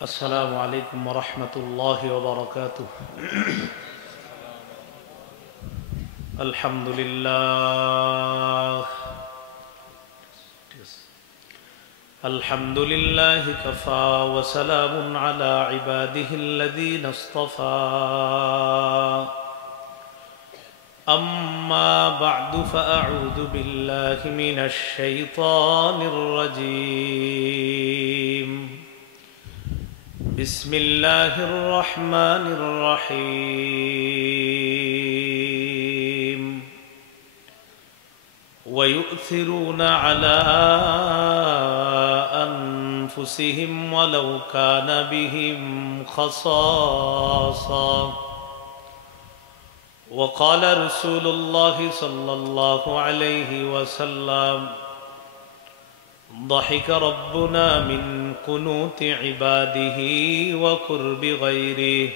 السلام عليكم ورحمة الله وبركاته. الحمد لله الحمد لله كفى وسلام على عباده الذين اصطفى. أما بعد فأعوذ بالله من الشيطان الرجيم. بسم الله الرحمن الرحيم. ويؤثرون على أنفسهم ولو كان بهم خصاصة. وقال رسول الله صلى الله عليه وسلم: ضحك ربنا من قنوت عباده وقرب غيره،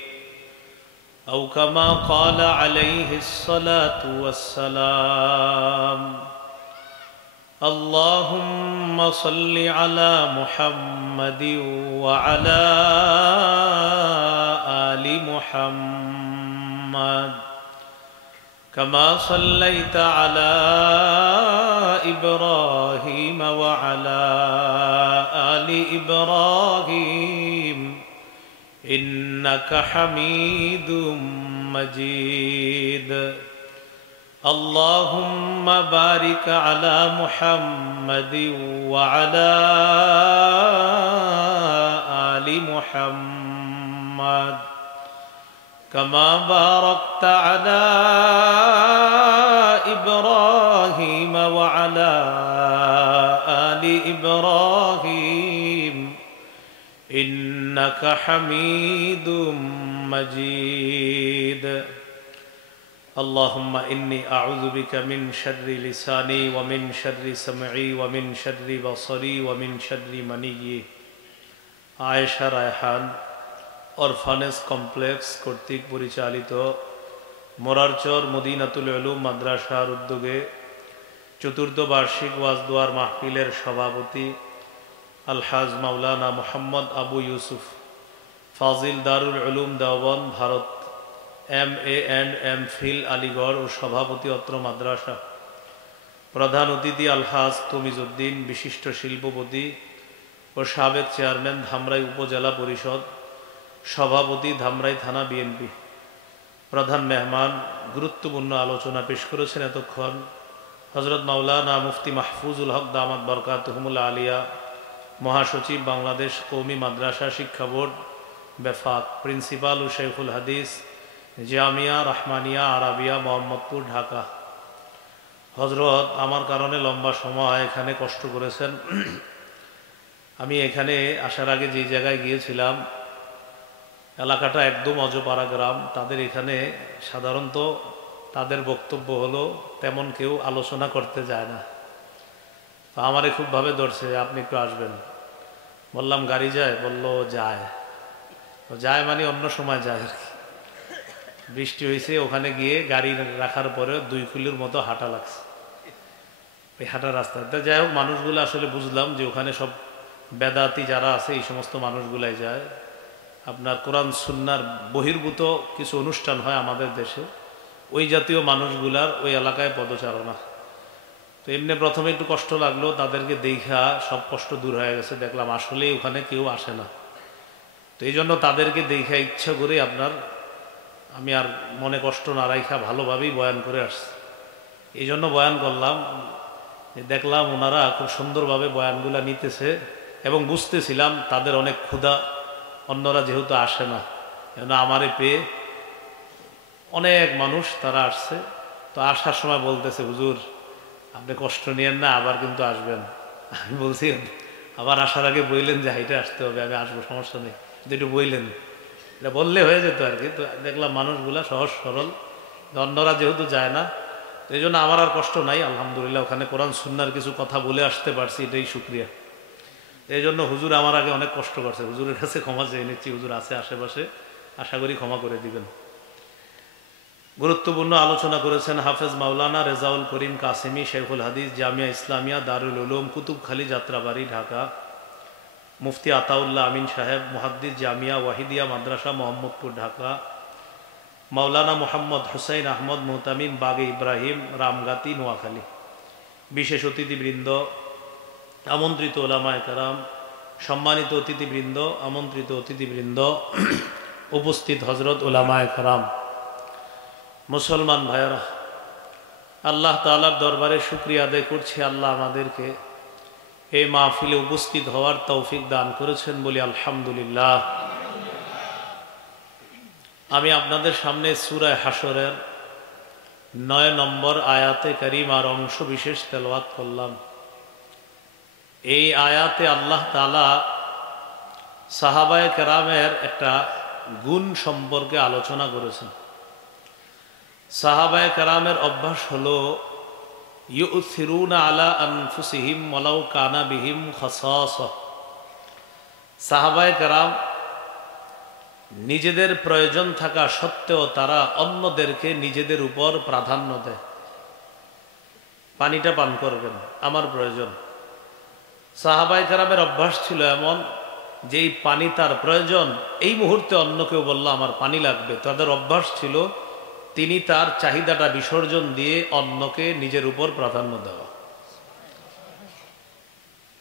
أو كما قال عليه الصلاة والسلام. اللهم صل على محمد وعلى آل محمد كما صليت على إبراهيم وعلى آل إبراهيم إنك حميد مجيد. اللهم بارك على محمد وعلى آل محمد كما باركت على إبراهيم وعلى آل إبراهيم إنك حميد مجيد. اللهم إني أعوذ بك من شر لساني ومن شر سمعي ومن شر بصري ومن شر مني. Ayesha Raihan orphanage complex কর্তৃক পরিচালিত মোরারচর মদিনাতুল উলুম মাদ্রাসার উদ্যোগে চতুর্থ বার্ষিক ওয়াজ দোয়ার মাহফিলের সভাপতি আলহাজ মাওলানা মোহাম্মদ আবু ইউসুফ ফাজিল দারুল Uloom Deoband Bharat MA and MPhil Aligarh ও সভাপতি অত্র মাদ্রাসা, প্রধান অতিথি আলহাজ তমিজউদ্দিন বিশিষ্ট শিল্পপতি ও সাবেক চেয়ারম্যান ধামরাই উপজেলা পরিষদ, সভাপতি ধামরাই থানা বিএনপি। প্রধান মেহমান গুরুত্বপূর্ণ আলোচনা পেশ করেছেন এতক্ষণ হযরত মাওলানা মুফতি মাহফুজুল হক দামাত বরকাতুহুমুল আলিয়া, মহাসচিব বাংলাদেশ কওমি মাদ্রাসা শিক্ষা বোর্ড বেফাক, প্রিন্সিপাল ও শেখুল হাদিস জামিয়া রাহমানিয়া আরাবিয়া মোহাম্মদপুর ঢাকা। হযরত আমার কারণে লম্বা সময় এখানে কষ্ট করেছেন। আমি এখানে আসার আগে যে জায়গায় গিয়েছিলাম এলাকাটা একদম অজপাড়া গ্রাম। তাদের এখানে সাধারণত তাদের বক্তব্য হলো তেমন কেউ আলোচনা করতে যায় না। তো আমারে খুবভাবে ধরছে, আপনি একটু আসবেন। বললাম গাড়ি যায়? বলল যায়। তো যায় মানে অন্য সময় যায় আর কি। বৃষ্টি হয়েছে, ওখানে গিয়ে গাড়ি রাখার পরে 2 কিলোর মতো হাঁটা লাগছে এই হাঁটা রাস্তাতে। যাই হোক, মানুষগুলো আসলে বুঝলাম যে ওখানে সব বেদাতি যারা আছে এই সমস্ত মানুষগুলাই যায়। আপনার কোরআন সুন্নাহর বহির্ভূত কিছু অনুষ্ঠান হয় আমাদের দেশে, ওই জাতীয় মানুষগুলার ওই এলাকায় পদচারণা। তো এমনি প্রথমে একটু কষ্ট লাগলো, তাদেরকে দেখা সব কষ্ট দূর হয়ে গেছে। দেখলাম আসলেই ওখানে কেউ আসে না। তো এই জন্য তাদেরকে দেখা ইচ্ছা করে আমি আর মনে কষ্ট না রাখা ভালোভাবেই বয়ান করে আসছি। এই জন্য বয়ান করলাম। দেখলাম ওনারা খুব সুন্দরভাবে বয়ানগুলা নিতেছে এবং বুঝতেছিলাম তাদের অনেক ক্ষুধা, অন্যরা যেহেতু আসে না। কেন আমারে পেয়ে অনেক মানুষ তারা আসছে। তো আসার সময় বলতেছে, হুজুর আপনি কষ্ট নিয়েন না, আবার কিন্তু আসবেন। আমি বলছি আবার আসার আগে বললেন যে হাইটে আসতে হবে, আমি আসবো, সমস্যা নেই, একটু বললেন, এটা বললে হয়ে যেত আর কি। তো দেখলাম মানুষগুলা সহজ সরল, অন্যরা যেহেতু যায় না, তো এই জন্য আমার আর কষ্ট নাই। আলহামদুলিল্লাহ ওখানে কোরআন সুন্নাহর কিছু কথা বলে আসতে পারছি, এটাই শুকরিয়া। এই জন্য হুজুর আমার আগে অনেক কষ্ট করছে, হুজুরের কাছে ক্ষমা চেয়ে নিচ্ছি। হুজুর আছে আশেপাশে, আশা করি ক্ষমা করে দিবেন। গুরুত্বপূর্ণ আলোচনা করেছেন হাফেজ মাওলানা রেজাউল করিম কাসেমি, শেখুল হাদিস, জামিয়া ইসলামিয়া দারুল উলুম, কুতুবখালী, যাত্রাবাড়ি, ঢাকা। মুফতি আতাউল্লাহ আমিন সাহেব, মুহাদ্দিস জামিয়া ওয়াহিদিয়া মাদ্রাসা মোহাম্মদপুর ঢাকা, মাওলানা মোহাম্মদ হুসাইন আহমদ মুহতামিম বাগে ইব্রাহিম রামগাতি নোয়াখালী, বিশেষ অতিথিবৃন্দ, আমন্ত্রিত ওলামায়ে কেরাম, সম্মানিত অতিথিবৃন্দ, আমন্ত্রিত অতিথিবৃন্দ, উপস্থিত হজরত ওলামায়ে কেরাম, মুসলমান ভাইয়েরা, আল্লাহ তাআলার দরবারে শুকরিয়া আদায় করছি। আল্লাহ আমাদেরকে এই মাহফিলে উপস্থিত হওয়ার তৌফিক দান করেছেন বলি আলহামদুলিল্লাহ। আমি আপনাদের সামনে সূরা হাশরের 9 নম্বর আয়াতে কারিমার অংশ বিশেষ তেলাওয়াত করলাম। এই আয়াতে আল্লাহ তাআলা সাহাবায়ে কেরামের একটা গুণ সম্পর্কে আলোচনা করেছেন। সাহাবায়ে কেরামের অভ্যাস হলো ইউথিরুনা আলা আনফুসিহিম ওয়ালাউ কানা বিহিম খাসাসা। সাহাবায়ে কেরাম নিজেদের প্রয়োজন থাকা সত্ত্বেও তারা অন্যদেরকে নিজেদের উপর প্রাধান্য দেয়। পানিটা পান করবেন, আমার প্রয়োজন। সাহাবায়ে কেরামের অভ্যাস ছিল এমন যে এই পানি তার প্রয়োজন, এই মুহূর্তে অন্য কেউ বলল আমার পানি লাগবে, তাদের অভ্যাস ছিল তিনি তার চাহিদাটা বিসর্জন দিয়ে অন্যকে নিজের উপর প্রাধান্য দেওয়া।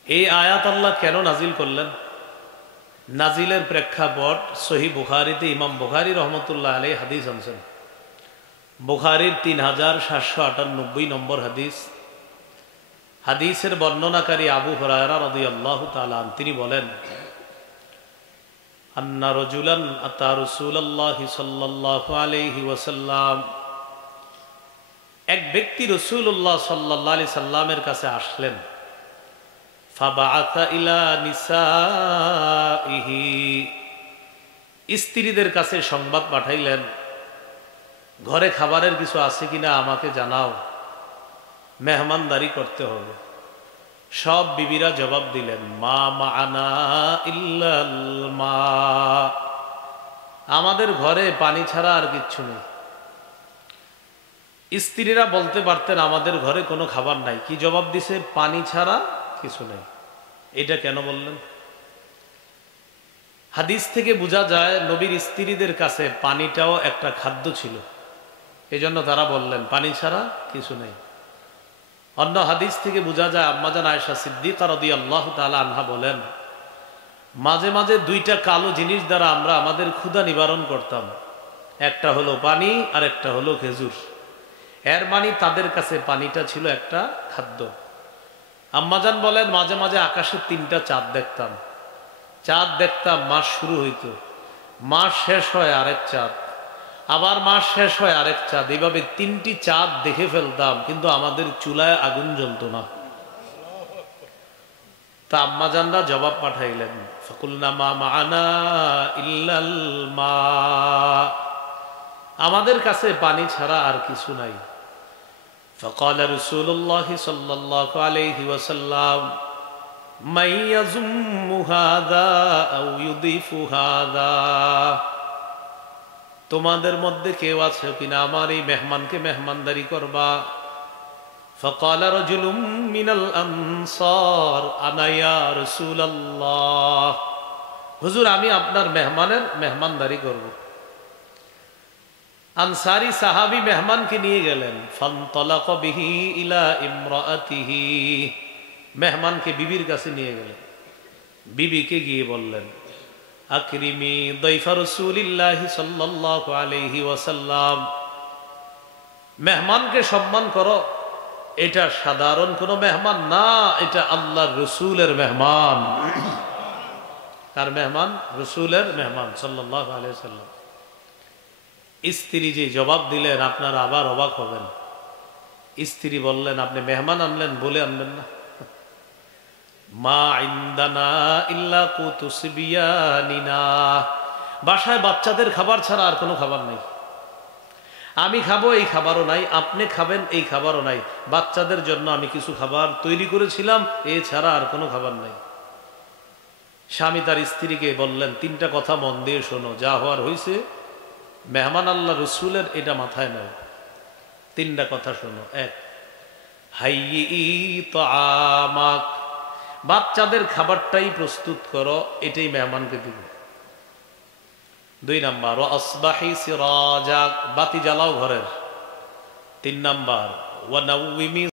এই আয়াত আল্লাহ কেন নাজিল করলেন? নাজিলের প্রেক্ষাপট সহিহ বুখারীতে ইমাম বুখারী রহমতুল্লাহ আলাইহি হাদিস আনছেন। বুখারীর 3798 নম্বর হাদিস। হাদিসের বর্ণনাকারী আবু হুরায়রা রাদিয়াল্লাহু তাআলা আনহু তিনি বলেন, আন্না রাজুলান আতা রাসূলুল্লাহি সাল্লাল্লাহু আলাইহি ওয়াসাল্লাম, এক ব্যক্তি রাসূলুল্লাহ সাল্লাল্লাহু আলাইহি সাল্লামের কাছে আসলেন। ফাবাআথা ইলা নিসাইহি, স্ত্রীদের কাছে সংবাদ পাঠাইলেন, ঘরে খাবারের কিছু আছে কিনা আমাকে জানাও, মেহমানদারি করতে হবে। সব বিবিরা জবাব দিলেন, মা মাআনা ইল্লাল মা, আমাদের ঘরে পানি ছাড়া আর কিচ্ছু নেই। স্ত্রীরা বলতে পারতেন আমাদের ঘরে কোনো খাবার নাই, কি জবাব দিছে? পানি ছাড়া কিছু নেই। এটা কেন বললেন? হাদিস থেকে বোঝা যায় নবীর স্ত্রীদের কাছে পানিটাও একটা খাদ্য ছিল, এজন্য তারা বললেন পানি ছাড়া কিছু নেই। অন্য হাদিস থেকে বোঝা যায় আম্মাজান আয়েশা সিদ্দিকা রাদিয়াল্লাহু তাআলা আনহা বলেন, মাঝে মাঝে দুইটা কালো জিনিস দ্বারা আমরা আমাদের ক্ষুধা নিবারণ করতাম, একটা হলো পানি আর একটা হলো খেজুর। এর মানে তাদের কাছে পানিটা ছিল একটা খাদ্য। আম্মাজান বলেন মাঝে মাঝে আকাশে 3টা চাঁদ দেখতাম, চাঁদ দেখতাম, মাস শুরু হইতো, মাস শেষ হয় আরেক চাঁদ, আবার মাস শেষ হয় আরেক চাঁদ, এইভাবে 3টি চাঁদ দেখে ফেলতাম, কিন্তু আমাদের চুলায় আগুন জ্বলতো না। তা আম্মাজানরা জবাব পাঠাইলেন, ফাকুলনা মা মাআনা ইল্লাল মা, আমাদের কাছে পানি ছাড়া আর কিছু নাই। ফাকালা রাসূলুল্লাহ সাল্লাল্লাহু আলাইহি ওয়াসাল্লাম, মান ইয়াযুম্মু হাযা আও ইউদিফু হাযা, তোমাদের মধ্যে কেউ আছে কিনা আমার এই মেহমানকে মেহমানদারি করবা? ফাকালা রাজুলুম মিনাল আনসার, আনা ইয়া রাসূলুল্লাহ, হুজুর আমি আপনার মেহমানের মেহমানদারি করব। আনসারি সাহাবী মেহমানকে নিয়ে গেলেন। ফানতালাকা বিহি ইলা ইমরাআতিহি, মেহমানকে বিবির কাছে নিয়ে গেলেন। বিবিকে গিয়ে বললেন, আকরিমি দাইফা রাসূলিল্লাহি সাল্লাল্লাহু আলাইহি ওয়াসাল্লাম, মেহমানকে সম্মান করো, এটা সাধারণ কোনো মেহমান না, এটা আল্লাহর রাসূলের মেহমান। কার মেহমান? রাসূলের মেহমান সাল্লাল্লাহু আলাইহি ওয়াসাল্লাম। স্ত্রী যে জবাব দিলেন আপনারা আবার অবাক হবেন। স্ত্রী বললেন, আপনি মেহমান আনলেন বলে আনবেন না? মা ইনদানা ইল্লা কুতুস বিয়ানিনা, বাসায় বাচ্চাদের খাবার ছাড়া আর কোনো খাবার নাই। আমি খাবো এই খাবারও নাই, আপনি খাবেন এই খাবারও নাই, বাচ্চাদের জন্য আমি কিছু খাবার তৈরি করেছিলাম, এছাড়া আর কোনো খাবার নাই। স্বামী তার স্ত্রীকে বললেন, 3টা কথা মন দিয়ে শোনো, যা হওয়ার হয়েছে, মেহমান আল্লাহ রসুলের, এটা মাথায় নাও। 3টা কথা শোনো। 1, হাইয়ি তাআমাক, বাচ্চাদের খাবারটাই প্রস্তুত করো, এটাই মেহমানকে দিবে। 2 নাম্বার ওয়া আসবাহি সিরাজা, বাতি জ্বালাও ঘরের। 3 নাম্বার ওয়া নাউমি